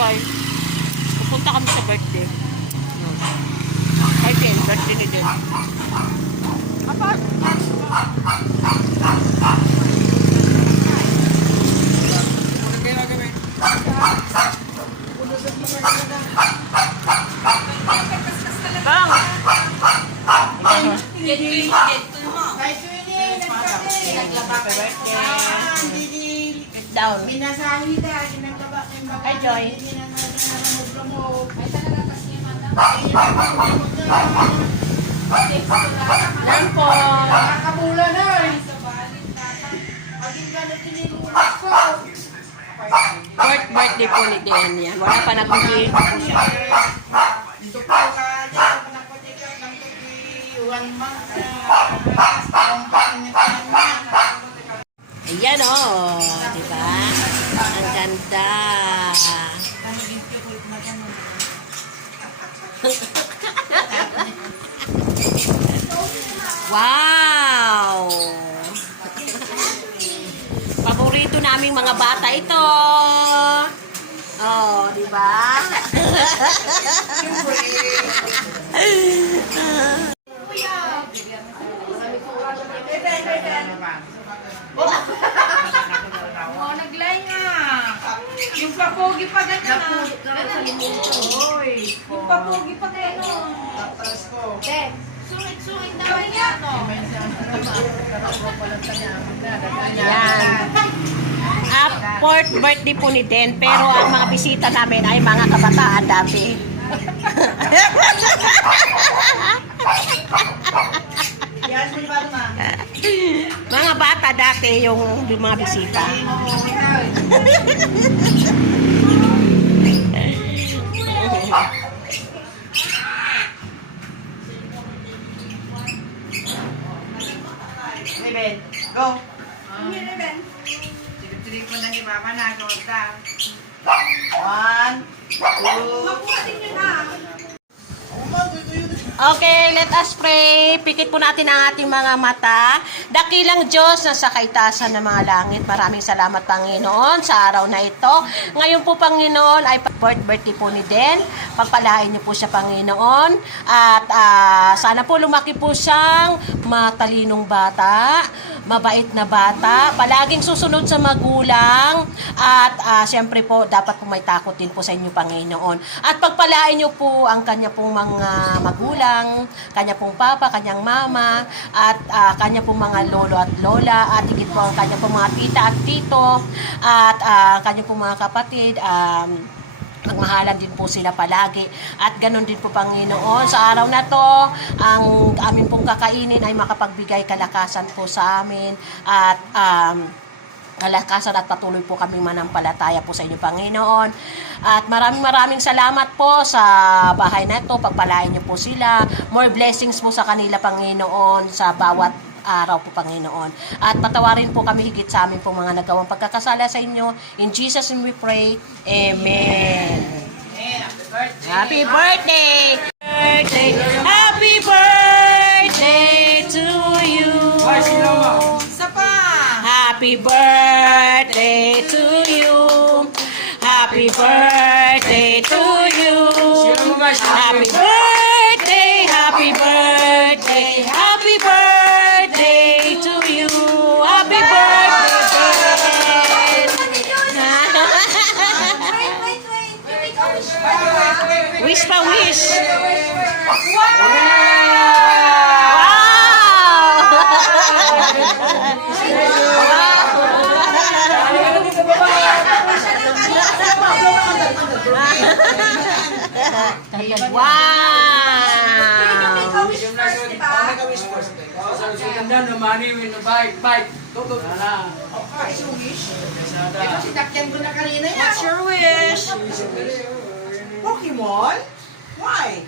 Sky. Pupunta kami sa birthday. Yun. Ay, Ken, birthday ni Den. Apa? Bang! Sit down. Binasahi da, ginagaba kay baba. Ay, Joy. Yan po. Nakakabula na eh. Na. Birth, birthday po ni Den yan. Wala pa. Dito po ka dyan, pinapatikap ng tuki, one month na. Ang panginakanyan. Ayan o. Oh, diba? Ang ganda. Wow! Paborito naming mga bata ito. Oh, di ba? Oh, Yung papogi pa gano'n. Yung papogi pa gano'n. Te, sungit-sungit naman yan, no? Yan. Ah, fourth birthday po ni Den, pero ang mga bisita namin ay mga kabataan dati. Mga bata dati yung, yung mga bisita. Riben, go. Silip-silip mo na ni Mama na. One, two, Okay, let us pray. Pikit po natin ang ating mga mata. Dakilang Diyos na sa kaitasan ng mga langit. Maraming salamat, Panginoon, sa araw na ito. Ngayon po, Panginoon, ay fourth birthday po ni Den. Pagpalain niyo po siya, Panginoon. At ah, sana po lumaki po siyang matalinong bata, mabait na bata, palaging susunod sa magulang, at ah, siyempre po, dapat po may takot din po sa inyo, Panginoon. At pagpalain niyo po ang kanya pong mga magulang, kanya pong papa, kanyang mama, at ah, kanya pong mga lolo at lola, at higit po ang kanya pong mga tita at tito, at ah, kanya pong mga kapatid, um, Magmahalan din po sila palagi. At ganun din po, Panginoon. Sa araw na to, ang amin pong kakainin ay makapagbigay kalakasan po sa amin. At um, kalakasan at patuloy po kami manampalataya po sa inyo, Panginoon. At maraming maraming salamat po sa bahay na ito. Pagpalain niyo po sila. More blessings po sa kanila, Panginoon, sa bawat araw po, Panginoon. At patawarin po kami higit sa amin po mga nagawang pagkakasala sa inyo. In Jesus' name we pray. Amen. Happy birthday! Birthday! Happy birthday Happy birthday to you. Happy birthday to you. Happy birthday, happy birthday, happy birthday to you. Happy birthday. wish pa wish. Wow! Yan. What's your wish? Pokemon? Why?